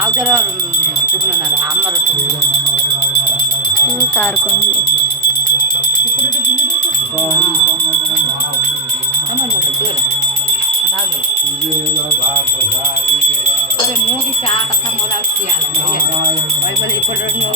ଆଉଥର ଚୁଗୁନ ନା ଆମର ସବୁ କାର କହିଲେ अरे मुँह की चाह कथा मोला किया भाई बोले इपड़ नहीं हो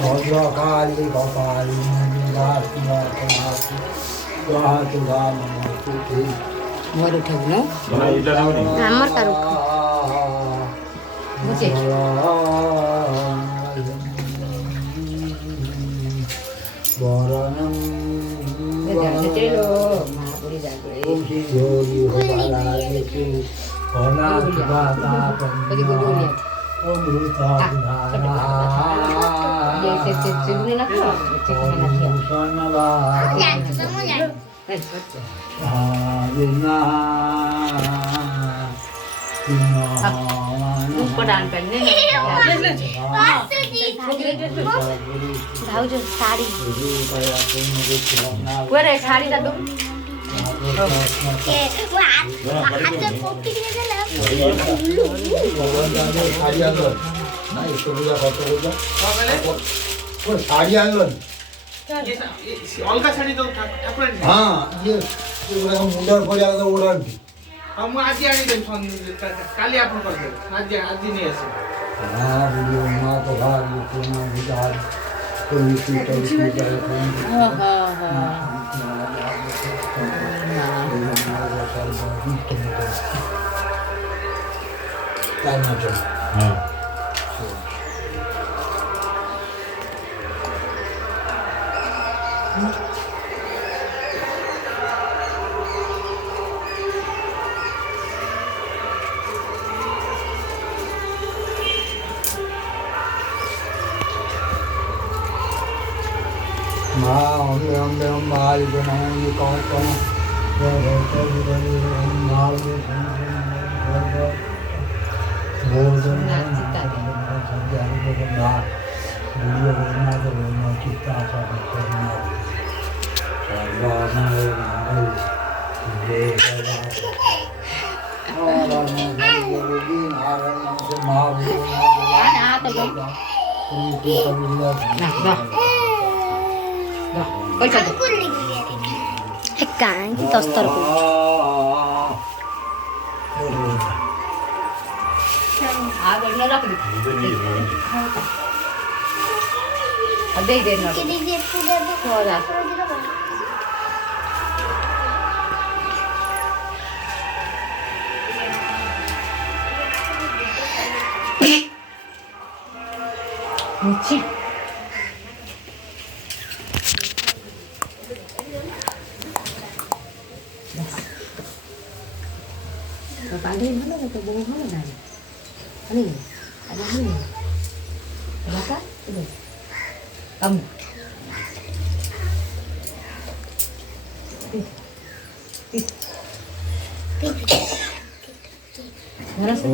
भद्रकाली कपाली मोर उठेबु আমার কারো बुझे वरणं चलो महापुरी जागे योगी होलालिकु होलाता पंडिया अमृता ये से चुगने ना करो चिकन ना पढ़ान पहनने ভাউজ শাড়ি पूरे साड़ी दा दो শাড়ি আনলেন অলগা শাড়ি তো ঠাকুরের হ্যাঁ মুন্ডার পরে আলাদা ওড়ান ମୁଁ ଆଜି ଆଣିଦେବି କାଲି ଆପଣ କରିଦେବେ ଆଜି ନେଇ ଆସିବେ মা তো ভারি পুনা বিদার কোই সিটা সিটা তাই না তো হ্যাঁ पैसा दो কাঁকি দস্তর आगे न रख दे दे ना थोड़ा नीचे pandai mana kata bohong mana dah ni ada ni kenapa ini kamu Ngerasa